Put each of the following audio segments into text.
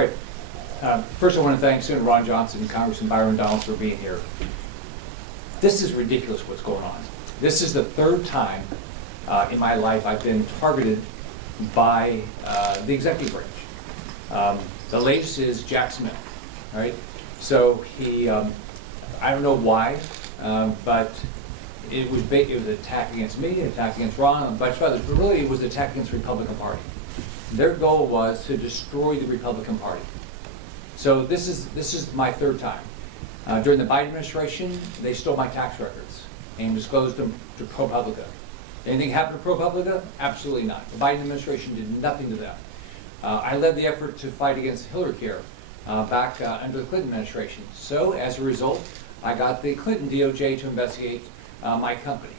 Great. First, I want to thank Senator Ron Johnson and Congressman Byron Donalds for being here. This is ridiculous what's going on. This is the third time in my life I've been targeted by the executive branch. The latest is Jack Smith, right? So he, I don't know why, but it was an attack against me, an attack against Ron, and a bunch of others, but really it was an attack against the Republican Party. Their goal was to destroy the Republican Party. So this is my third time. During the Biden administration, they stole my tax records and disclosed them to ProPublica. Anything happened to ProPublica? Absolutely not. The Biden administration did nothing to them. I led the effort to fight against Hillary Care back under the Clinton administration. So as a result, I got the Clinton DOJ to investigate my company.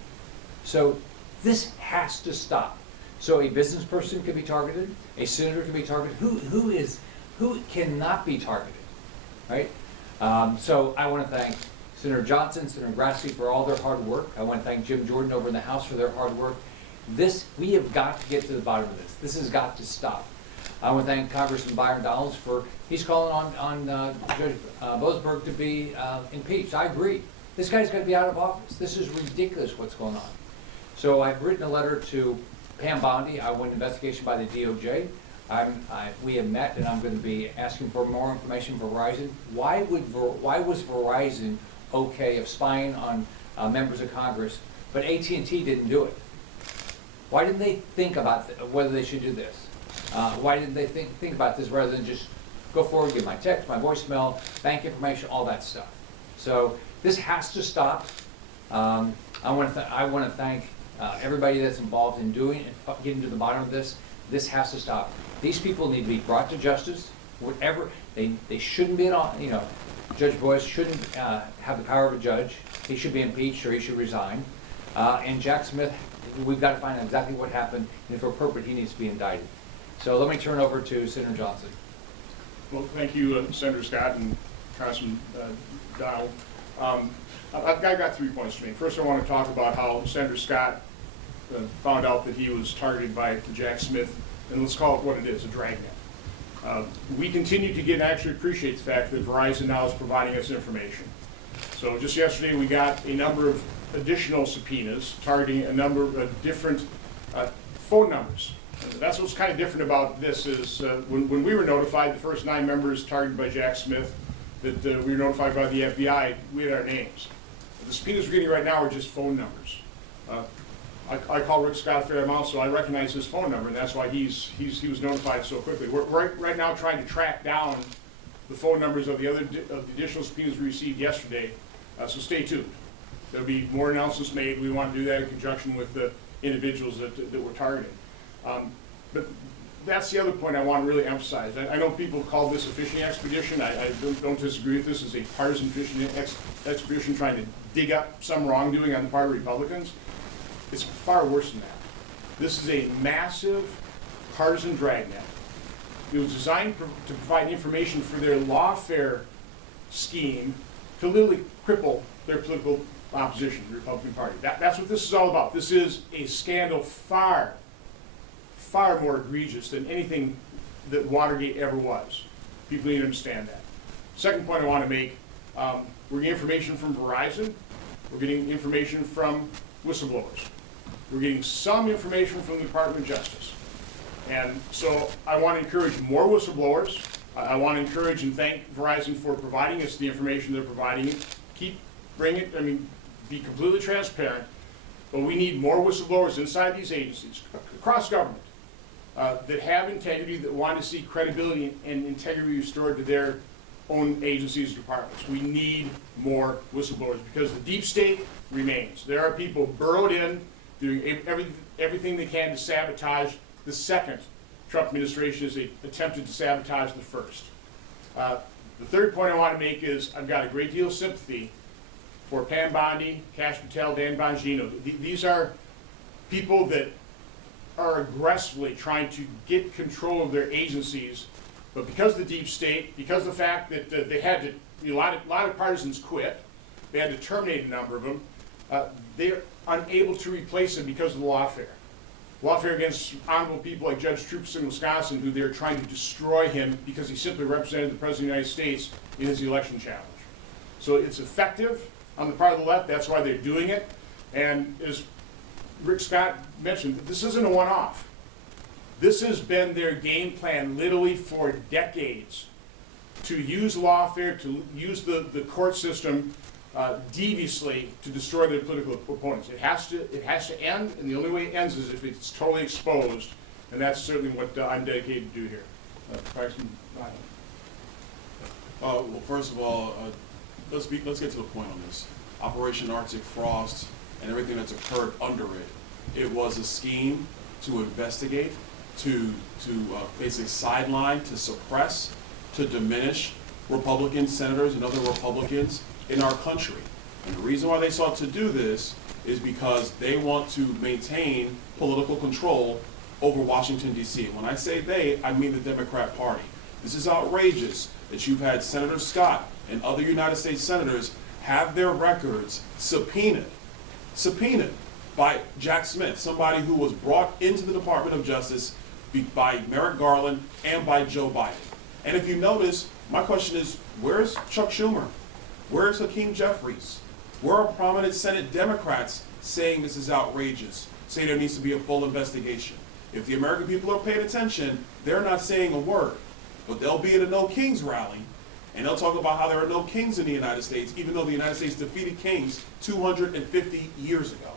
So this has to stop. So a business person can be targeted, a senator can be targeted. Who cannot be targeted, right? So I want to thank Senator Johnson, Senator Grassley for all their hard work. I want to thank Jim Jordan over in the House for their hard work. We have got to get to the bottom of this. This has got to stop. I want to thank Congressman Byron Donalds he's calling on Judge Boasberg to be impeached. I agree. This guy's got to be out of office. This is ridiculous what's going on. So I've written a letter to Pam Bondi. I want an investigation by the DOJ. We have met, and I'm going to be asking for more information for Verizon. Why was Verizon okay of spying on members of Congress, but AT&T didn't do it? Why didn't they think about whether they should do this? Why didn't they think about this rather than just go forward, give my text, my voicemail, bank information, all that stuff? So this has to stop. I want to thank everybody that's involved in doing and getting to the bottom of this. This has to stop. These people need to be brought to justice. Whatever they shouldn't be Judge Boyce shouldn't have the power of a judge. He should be impeached or he should resign. And Jack Smith, we've got to find out exactly what happened, and if appropriate, he needs to be indicted. So let me turn over to Senator Johnson. Well, thank you, Senator Scott and Congressman Donald. I've got 3 points to make. First, I want to talk about how Senator Scott found out that he was targeted by Jack Smith, and let's call it what it is, a dragnet. We continue to get and actually appreciate the fact that Verizon now is providing us information. So just yesterday we got a number of additional subpoenas targeting a number of different phone numbers. That's what's kind of different about this is when we were notified, the first 9 members targeted by Jack Smith, that we were notified by the FBI, we had our names. The subpoenas we're getting right now are just phone numbers. I call Rick Scott Fairmount, so I recognize his phone number, and that's why he was notified so quickly. We're right now trying to track down the phone numbers of the additional subpoenas we received yesterday, so stay tuned. There'll be more announcements made. We want to do that in conjunction with the individuals that we're targeting. But that's the other point I want to really emphasize. I know people call this a fishing expedition. I don't disagree with this as a partisan fishing expedition trying to dig up some wrongdoing on the part of Republicans. It's far worse than that. This is a massive partisan dragnet. It was designed to provide information for their lawfare scheme to literally cripple their political opposition, the Republican Party. That's what this is all about. This is a scandal far more egregious than anything that Watergate ever was. People need to understand that. Second point I want to make, we're getting information from Verizon. We're getting information from whistleblowers. We're getting some information from the Department of Justice. And so I want to encourage more whistleblowers. I want to encourage and thank Verizon for providing us the information they're providing. Be completely transparent. But we need more whistleblowers inside these agencies, across government, that have integrity, that want to see credibility and integrity restored to their own agencies and departments. We need more whistleblowers because the deep state remains. There are people burrowed in, doing everything they can to sabotage the second Trump administration as they attempted to sabotage the first. The third point I want to make is I've got a great deal of sympathy for Pam Bondi, Kash Patel, Dan Bongino. These are people that are aggressively trying to get control of their agencies, but because of the deep state, because of the fact that they had to, a lot of partisans quit, they had to terminate a number of them, they're unable to replace them because of the lawfare. lawfare against honorable people like Judge Troops in Wisconsin, who they're trying to destroy him because he simply represented the President of the United States in his election challenge. So it's effective on the part of the left. That's why they're doing it. And as Rick Scott mentioned, this isn't a one-off. This has been their game plan literally for decades, to use lawfare, to use the court system deviously to destroy their political opponents. It has to end, and the only way it ends is if it's totally exposed, and that's certainly what I'm dedicated to do here. Congressman Donalds. Well, first of all, let's get to the point on this. Operation Arctic Frost and everything that's occurred under it. It was a scheme to investigate, to basically sideline, to suppress, to diminish Republican senators and other Republicans in our country. And the reason why they sought to do this is because they want to maintain political control over Washington, D.C. When I say they, I mean the Democrat Party. This is outrageous that you've had Senator Scott and other United States senators have their records subpoenaed by Jack Smith, somebody who was brought into the Department of Justice by Merrick Garland and by Joe Biden. And if you notice, my question is, where's Chuck Schumer? Where's Hakeem Jeffries? Where are prominent Senate Democrats saying this is outrageous, saying there needs to be a full investigation? If the American people are paying attention, they're not saying a word. But they'll be at a No Kings rally, and they'll talk about how there are no kings in the United States, even though the United States defeated kings 250 years ago.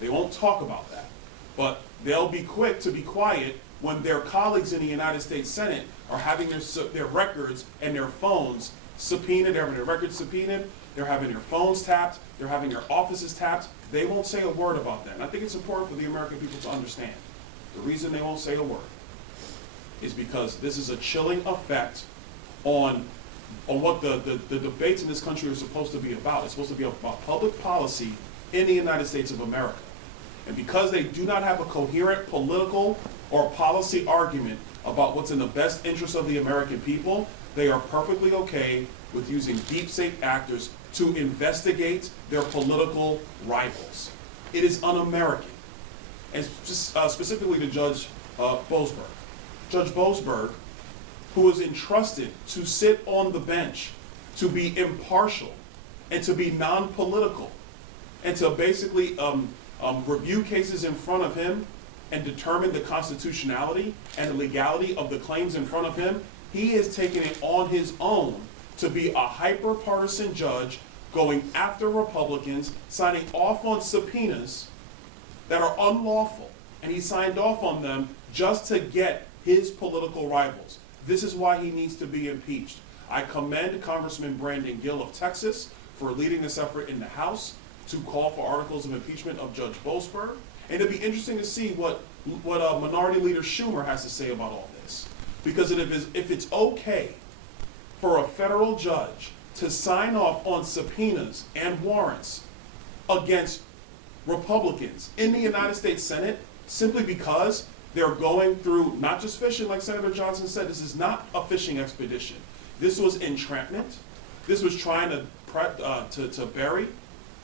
They won't talk about that. But they'll be quick to be quiet when their colleagues in the United States Senate are having their records and their phones subpoenaed, they're having their records subpoenaed, they're having their phones tapped, they're having their offices tapped. They won't say a word about that. And I think it's important for the American people to understand. The reason they won't say a word is because this is a chilling effect on what the debates in this country are supposed to be about. It's supposed to be about public policy in the United States of America. And because they do not have a coherent political or policy argument about what's in the best interest of the American people, they are perfectly okay with using deep state actors to investigate their political rivals. It is un-American. And just specifically to Judge Boasberg. Judge Boasberg, who was entrusted to sit on the bench, to be impartial, and to be non-political, and to basically review cases in front of him and determine the constitutionality and the legality of the claims in front of him, he has taken it on his own to be a hyper-partisan judge going after Republicans, signing off on subpoenas that are unlawful, and he signed off on them just to get his political rivals. This is why he needs to be impeached. I commend Congressman Brandon Gill of Texas for leading this effort in the House to call for articles of impeachment of Judge Boasberg. And it'll be interesting to see what Minority Leader Schumer has to say about all this. Because if it's okay for a federal judge to sign off on subpoenas and warrants against Republicans in the United States Senate simply because they're going through not just fishing, like Senator Johnson said, this is not a fishing expedition. This was entrapment. This was trying to bury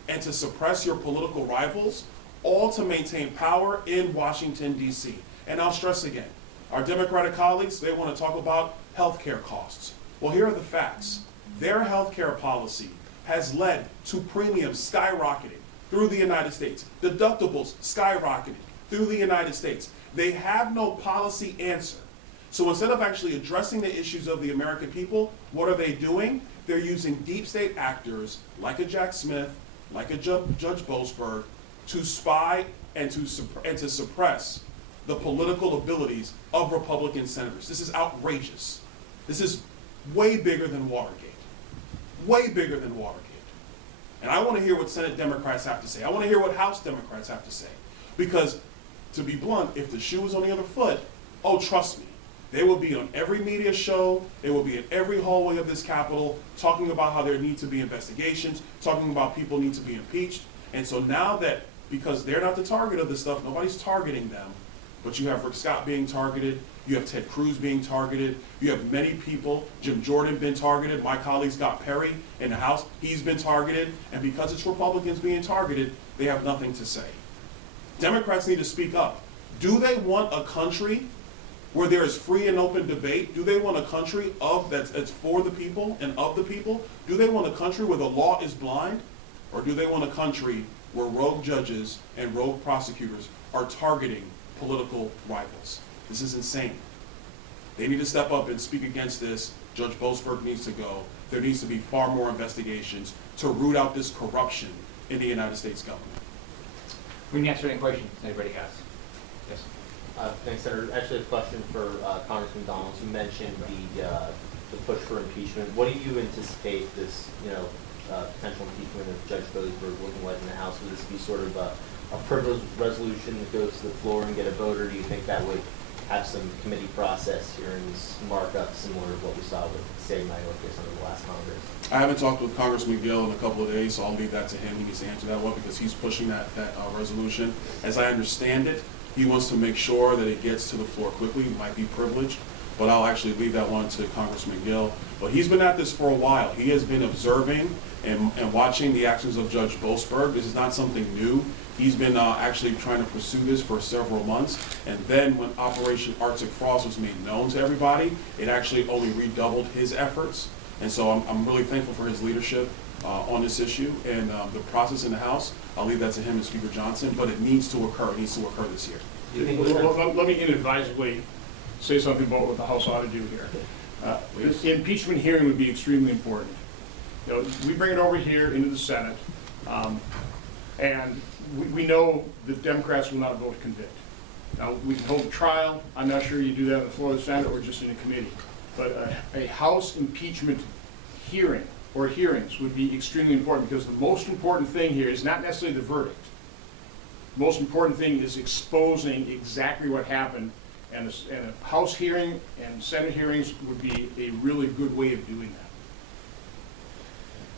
and to suppress your political rivals, all to maintain power in Washington, D.C. And I'll stress again, our Democratic colleagues, they want to talk about health care costs. Well, here are the facts. Their health care policy has led to premiums skyrocketing through the United States, deductibles skyrocketing through the United States. They have no policy answer. So instead of actually addressing the issues of the American people, what are they doing? They're using deep state actors like a Jack Smith, like a Judge Boasberg, to spy and to suppress the political abilities of Republican senators. This is outrageous. This is way bigger than Watergate. Way bigger than Watergate. And I want to hear what Senate Democrats have to say. I want to hear what House Democrats have to say. Because, to be blunt, if the shoe was on the other foot, oh, trust me, they will be on every media show, they will be in every hallway of this Capitol, talking about how there need to be investigations, talking about people need to be impeached. And so now that, because they're not the target of this stuff, nobody's targeting them, but you have Rick Scott being targeted, you have Ted Cruz being targeted, you have many people, Jim Jordan been targeted, my colleague Scott Perry in the House, he's been targeted, and because it's Republicans being targeted, they have nothing to say. Democrats need to speak up. Do they want a country where there is free and open debate? Do they want a country that's for the people and of the people? Do they want a country where the law is blind? Or do they want a country where rogue judges and rogue prosecutors are targeting political rivals? This is insane. They need to step up and speak against this. Judge Boasberg needs to go. There needs to be far more investigations to root out this corruption in the United States government. We can answer any questions anybody has. Yes. Thanks, Senator. Actually, a question for Congressman Donalds. You mentioned the push for impeachment. What do you anticipate this, potential impeachment of Judge Boasberg looking like in the House? Would this be sort of a privileged resolution that goes to the floor and get a vote, or do you think that would have some committee process hearings markup similar to what we saw with State Mayorkas under the last Congress? I haven't talked with Congressman Gill in a couple of days, so I'll leave that to him. He needs to answer that one because he's pushing that resolution. As I understand it, he wants to make sure that it gets to the floor quickly. It might be privileged, but I'll actually leave that one to Congressman Gill. But he's been at this for a while. He has been observing and watching the actions of Judge Boasberg. This is not something new. He's been actually trying to pursue this for several months. And then when Operation Arctic Frost was made known to everybody, it actually only redoubled his efforts. And so I'm really thankful for his leadership on this issue. And the process in the House, I'll leave that to him and Speaker Johnson, but it needs to occur. It needs to occur this year. Let me inadvisably say something about what the House ought to do here. The impeachment hearing would be extremely important. We bring it over here into the Senate, and we know that Democrats will not vote to convict. Now, we can hold a trial. I'm not sure you do that on the floor of the Senate or just in a committee. But a House impeachment hearing or hearings would be extremely important, because the most important thing here is not necessarily the verdict. The most important thing is exposing exactly what happened, and a House hearing and Senate hearings would be a really good way of doing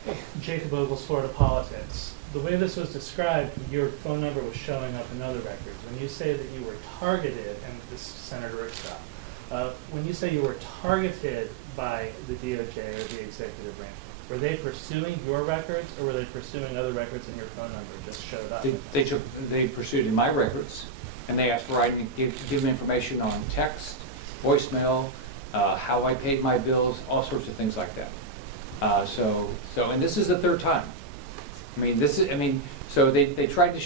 that. Jacob Ogles, Florida Politics. The way this was described, your phone number was showing up in other records. When you say that you were targeted, and this is Senator Rickstock, when you say you were targeted by the DOJ or the executive branch, were they pursuing your records, or were they pursuing other records and your phone number just showed up? They pursued in my records, and they asked for I to give them information on text, voicemail, how I paid my bills, all sorts of things like that. And this is the third time. So they tried to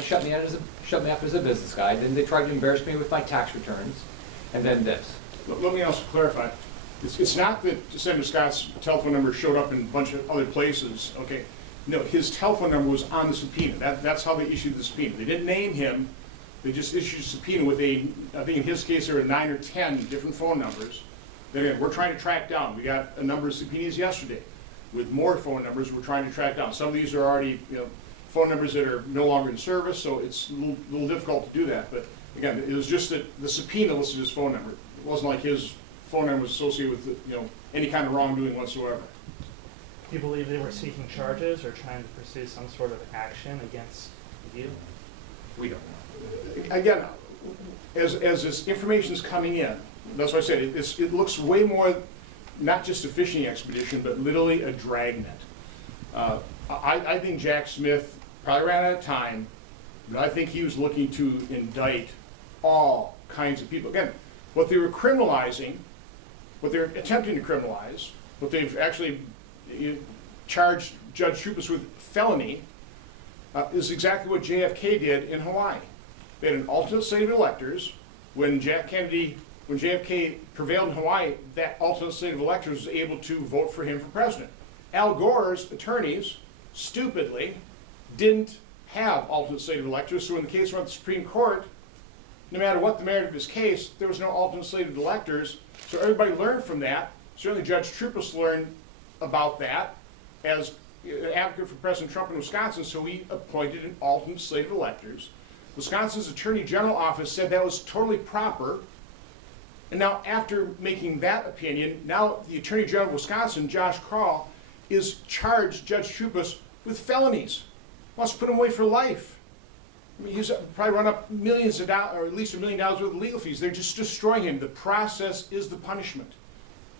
shut me up as a business guy. Then they tried to embarrass me with my tax returns, and then this. Let me also clarify. It's not that Senator Scott's telephone number showed up in a bunch of other places. Okay, no, his telephone number was on the subpoena. That's how they issued the subpoena. They didn't name him. They just issued a subpoena with I think in his case there were 9 or 10 different phone numbers that, again, we're trying to track down. We got a number of subpoenas yesterday with more phone numbers we're trying to track down. Some of these are already phone numbers that are no longer in service, so it's a little difficult to do that. But again, it was just that the subpoena listed his phone number. It wasn't like his phone number was associated with any kind of wrongdoing whatsoever. Do you believe they were seeking charges or trying to pursue some sort of action against you? We don't know. Again, as this information is coming in, that's why I said it looks way more not just a fishing expedition, but literally a dragnet. I think Jack Smith probably ran out of time, but I think he was looking to indict all kinds of people. Again, what they were criminalizing, what they're attempting to criminalize, what they've actually charged Judge Troupas with felony, is exactly what JFK did in Hawaii. They had an alternate slate of electors. When JFK prevailed in Hawaii, that alternate slate of electors was able to vote for him for president. Al Gore's attorneys, stupidly, didn't have alternate slate of electors, so when the case went to the Supreme Court, no matter what the merit of his case, there was no alternate slate of electors, so everybody learned from that. Certainly Judge Troupas learned about that as an advocate for President Trump in Wisconsin, so he appointed an alternate slate of electors. Wisconsin's Attorney General office said that was totally proper. And now, after making that opinion, now the Attorney General of Wisconsin, Josh Krall, is charged Judge Troupas with felonies. Wants to put him away for life. He's probably run up millions of dollars, or at least $1 million worth of legal fees. They're just destroying him. The process is the punishment.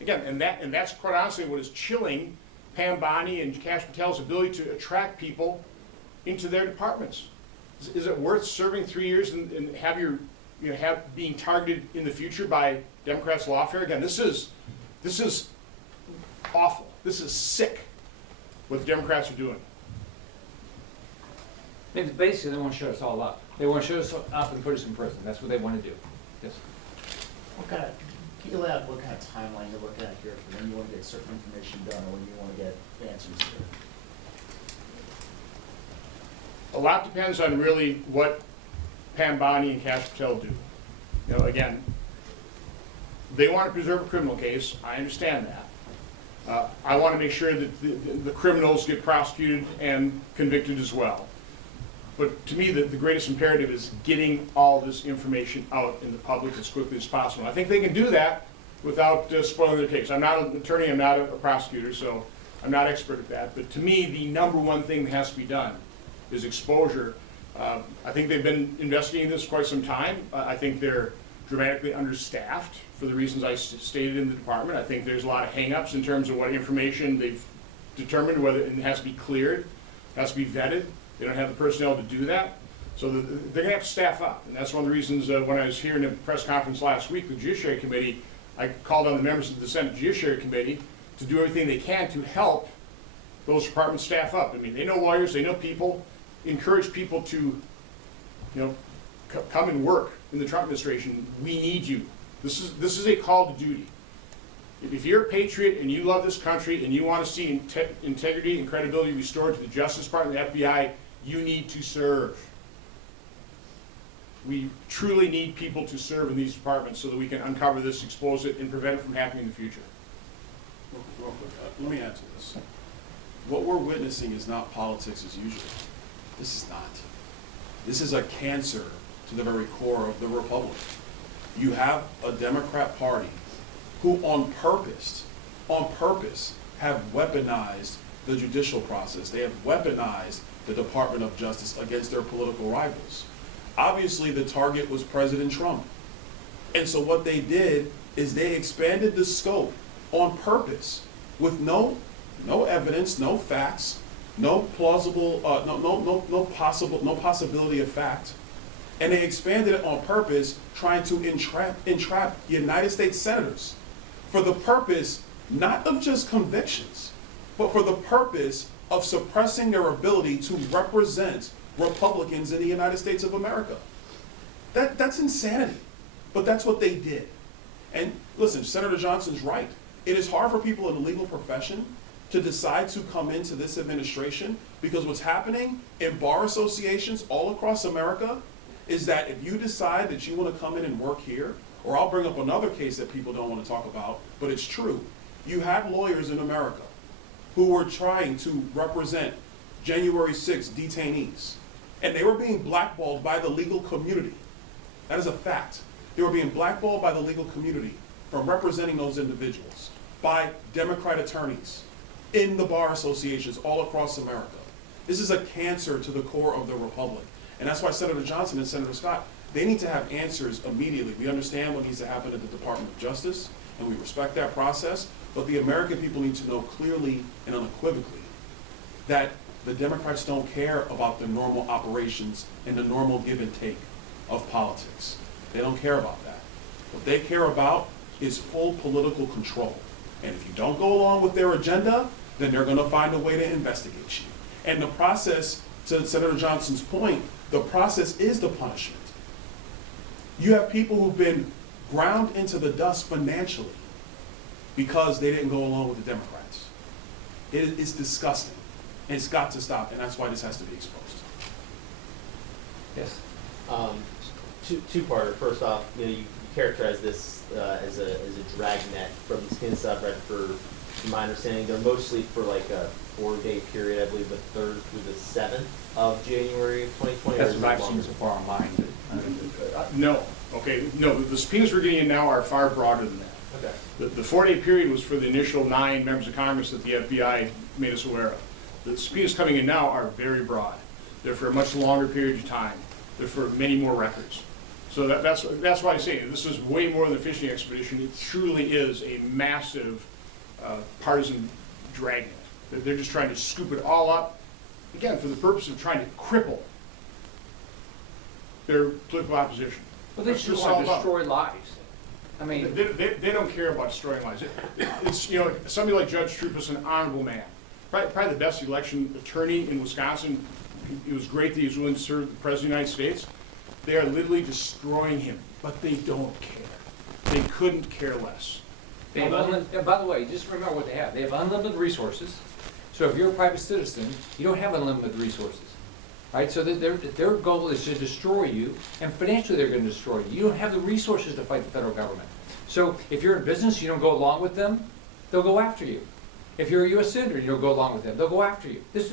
Again, and that's quite honestly what is chilling Pam Bondi and Kash Patel's ability to attract people into their departments. Is it worth serving 3 years and have your being targeted in the future by Democrats' lawfare. Again, this is awful. This is sick what the Democrats are doing. Basically, they want to shut us all up. They want to shut us up and put us in prison. That's what they want to do. Yes. Can you lay out what kind of timeline you're looking at here for when you want to get certain information done or when you want to get answers here? A lot depends on really what Pam Bondi and Kash Patel do. Again, they want to preserve a criminal case. I understand that. I want to make sure that the criminals get prosecuted and convicted as well. But to me, the greatest imperative is getting all this information out in the public as quickly as possible. I think they can do that without spoiling their case. I'm not an attorney, I'm not a prosecutor, so I'm not expert at that. But to me, the number one thing that has to be done is exposure. I think they've been investigating this quite some time. I think they're dramatically understaffed for the reasons I stated in the department. I think there's a lot of hang-ups in terms of what information they've determined, whether it has to be cleared, has to be vetted. They don't have the personnel to do that. So they're going to have to staff up. And that's one of the reasons when I was here in a press conference last week with the Judiciary Committee, I called on the members of the Senate Judiciary Committee to do everything they can to help those departments staff up. I mean, they know lawyers, they know people, encourage people to, come and work in the Trump administration. We need you. This is a call to duty. If you're a patriot and you love this country and you want to see integrity and credibility restored to the Justice Department and the FBI, you need to serve. We truly need people to serve in these departments so that we can uncover this, expose it, and prevent it from happening in the future. Real quick, let me add to this. What we're witnessing is not politics as usual. This is not. This is a cancer to the very core of the republic. You have a Democrat Party who on purpose have weaponized the judicial process. They have weaponized the Department of Justice against their political rivals. Obviously, the target was President Trump. And so what they did is they expanded the scope on purpose with no evidence, no facts, no plausible, no possibility of fact. And they expanded it on purpose, trying to entrap United States senators for the purpose not of just convictions, but for the purpose of suppressing their ability to represent Republicans in the United States of America. That's insanity, but that's what they did. And listen, Senator Johnson's right. It is hard for people in the legal profession to decide to come into this administration because what's happening in bar associations all across America is that if you decide that you want to come in and work here, or I'll bring up another case that people don't want to talk about, but it's true. You had lawyers in America who were trying to represent January 6 detainees, and they were being blackballed by the legal community. That is a fact. They were being blackballed by the legal community from representing those individuals by Democrat attorneys in the bar associations all across America. This is a cancer to the core of the republic. And that's why Senator Johnson and Senator Scott, they need to have answers immediately. We understand what needs to happen at the Department of Justice, and we respect that process, but the American people need to know clearly and unequivocally that the Democrats don't care about the normal operations and the normal give and take of politics. They don't care about that. What they care about is full political control. And if you don't go along with their agenda, then they're going to find a way to investigate you. And the process, to Senator Johnson's point, the process is the punishment. You have people who've been ground into the dust financially because they didn't go along with the Democrats. It's disgusting. And it's got to stop, and that's why this has to be exposed. Yes. Two-parter. First off, you characterize this as a dragnet from the skins I've read. From my understanding, they're mostly for like a 4-day period. I believe the 3rd through the 7th of January of 2020. That's what I've seen so far online. No. Okay. No, the subpoenas we're getting in now are far broader than that. Okay. The 4-day period was for the initial 9 members of Congress that the FBI made us aware of. The subpoenas coming in now are very broad. They're for a much longer period of time. They're for many more records. So that's why I say this is way more than a fishing expedition. It truly is a massive partisan dragnet. They're just trying to scoop it all up, again, for the purpose of trying to cripple their political opposition. Well, they That's just what want it's to all about. destroy lives. I mean, They don't care about destroying lives. It's, you know, somebody like Judge Troop is an honorable man. Probably the best election attorney in Wisconsin. It was great that he was willing to serve the President of the United States. They are literally destroying him, but they don't care. They couldn't care less. they have and by the way, just remember what they have. They have unlimited resources. So if you're a private citizen, you don't have unlimited resources. Right? So their goal is to destroy you, and financially they're going to destroy you. You don't have the resources to fight the federal government. So if you're in business, you don't go along with them, they'll go after you. If you're a U.S. senator, you don't go along with them, they'll go after you. This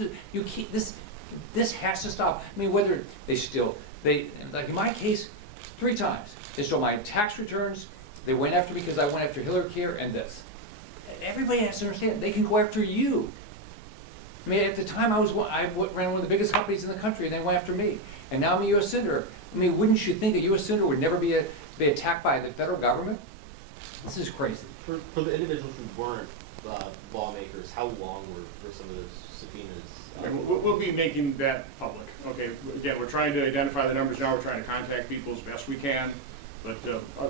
has to stop. I mean, whether like in my case, 3 times. They stole my tax returns, they went after me because I went after Hillary Care, and this. Everybody has to understand, they can go after you. I mean, at the time I ran one of the biggest companies in the country, and they went after me. And now I'm a U.S. senator. I mean, wouldn't you think a U.S. senator would never be attacked by the federal government? This is crazy. For the individuals who weren't lawmakers, how long were some of those subpoenas? We'll be making that public. Okay, again, we're trying to identify the numbers now. We're trying to contact people as best we can. But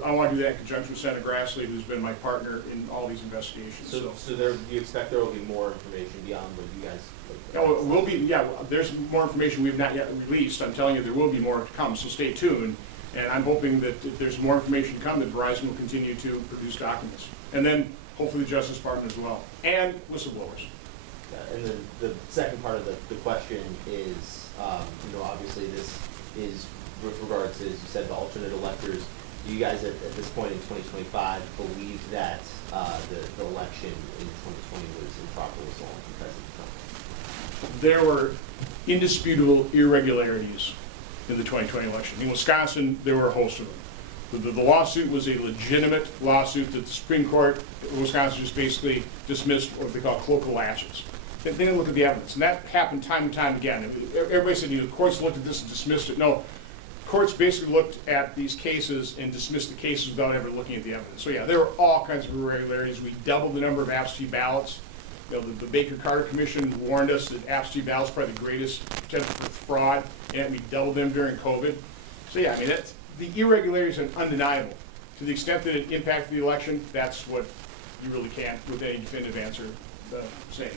I want to do that in conjunction with Senator Grassley, who's been my partner in all these investigations. So do you expect there will be more information beyond what you guys? There's more information we have not yet released. I'm telling you, there will be more to come, so stay tuned. And I'm hoping that if there's more information to come, that Verizon will continue to produce documents. And then hopefully the Justice Department as well, and whistleblowers. And then the second part of the question is, obviously this is with regards to, as you said, the alternate electors. Do you guys at this point in 2025 believe that the election in 2020 was improperly stolen from President Trump? There were indisputable irregularities in the 2020 election. In Wisconsin, there were a host of them. The lawsuit was a legitimate lawsuit that the Supreme Court of Wisconsin just basically dismissed what they call colloquial actions. They didn't look at the evidence, and that happened time and time again. Everybody said, the courts looked at this and dismissed it. No, courts basically looked at these cases and dismissed the cases without ever looking at the evidence. So yeah, there were all kinds of irregularities. We doubled the number of absentee ballots. The Baker-Carter Commission warned us that absentee ballots are probably the greatest potential for fraud, and we doubled them during COVID. So yeah, I mean, the irregularities are undeniable. To the extent that it impacted the election, that's what you really can't, with any definitive answer, say.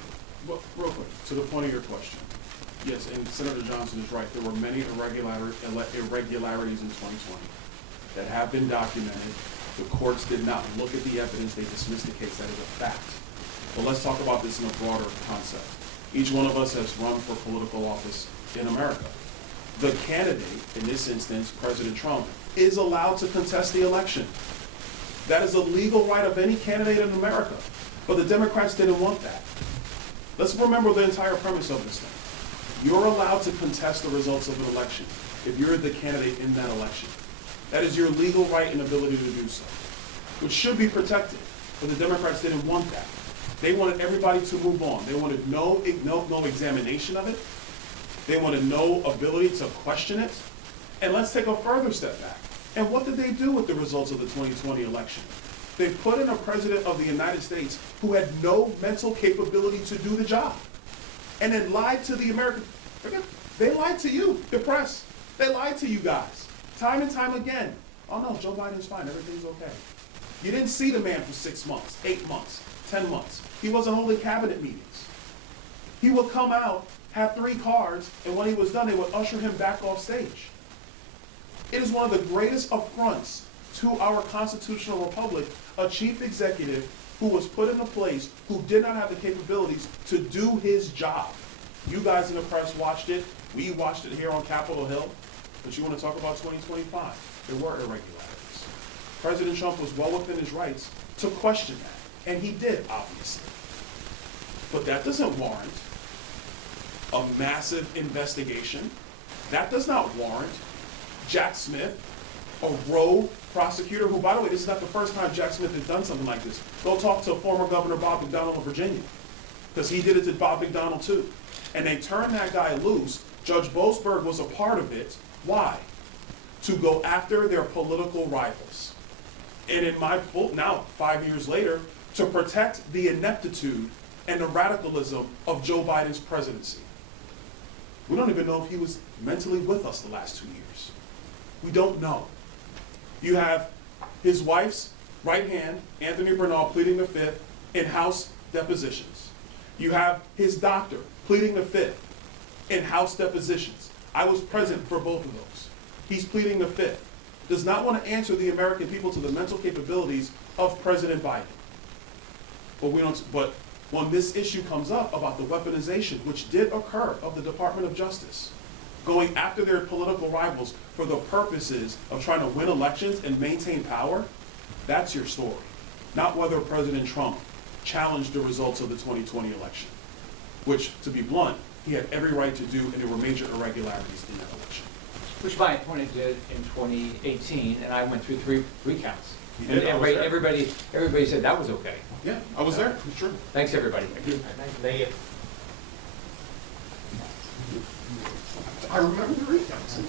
Well, real quick, to the point of your question. Yes, and Senator Johnson is right. There were many irregularities in 2020 that have been documented. The courts did not look at the evidence. They dismissed the case. That is a fact. But let's talk about this in a broader concept. Each one of us has run for political office in America. The candidate, in this instance, President Trump, is allowed to contest the election. That is a legal right of any candidate in America. But the Democrats didn't want that. Let's remember the entire premise of this thing. You're allowed to contest the results of an election if you're the candidate in that election. That is your legal right and ability to do so, which should be protected. But the Democrats didn't want that. They wanted everybody to move on. They wanted no examination of it. They wanted no ability to question it. And let's take a further step back. And what did they do with the results of the 2020 election? They put in a president of the United States who had no mental capability to do the job. And then lied to the American, they lied to you, the press. They lied to you guys, time and time again. Oh no, Joe Biden's fine, everything's okay. You didn't see the man for 6 months, 8 months, 10 months. He wasn't holding cabinet meetings. He would come out, have 3 cards, and when he was done, they would usher him back off stage. It is one of the greatest affronts to our constitutional republic, a chief executive who was put into place who did not have the capabilities to do his job. You guys in the press watched it. We watched it here on Capitol Hill. But you want to talk about 2025? There were irregularities. President Trump was well within his rights to question that. And he did, obviously. But that doesn't warrant a massive investigation. That does not warrant Jack Smith, a rogue prosecutor who, by the way, this is not the first time Jack Smith has done something like this. Go talk to former Governor Bob McDonnell of Virginia, because he did it to Bob McDonnell too. And they turned that guy loose. Judge Boasberg was a part of it. Why? To go after their political rivals. And in my book, now 5 years later, to protect the ineptitude and the radicalism of Joe Biden's presidency. We don't even know if he was mentally with us the last 2 years. We don't know. You have his wife's right hand, Anthony Bernal, pleading the fifth in House depositions. You have his doctor pleading the fifth in House depositions. I was present for both of those. He's pleading the fifth. Does not want to answer the American people to the mental capabilities of President Biden. But when this issue comes up about the weaponization, which did occur, of the Department of Justice, going after their political rivals for the purposes of trying to win elections and maintain power, that's your story. Not whether President Trump challenged the results of the 2020 election, which, to be blunt, he had every right to do, and there were major irregularities in that election. Which my opponent did in 2018, and I went through three recounts. He And did, I was there. everybody said that was okay. Yeah, I was there, it's true. Thanks, everybody. Thank you. Thank you. I remember the recounts.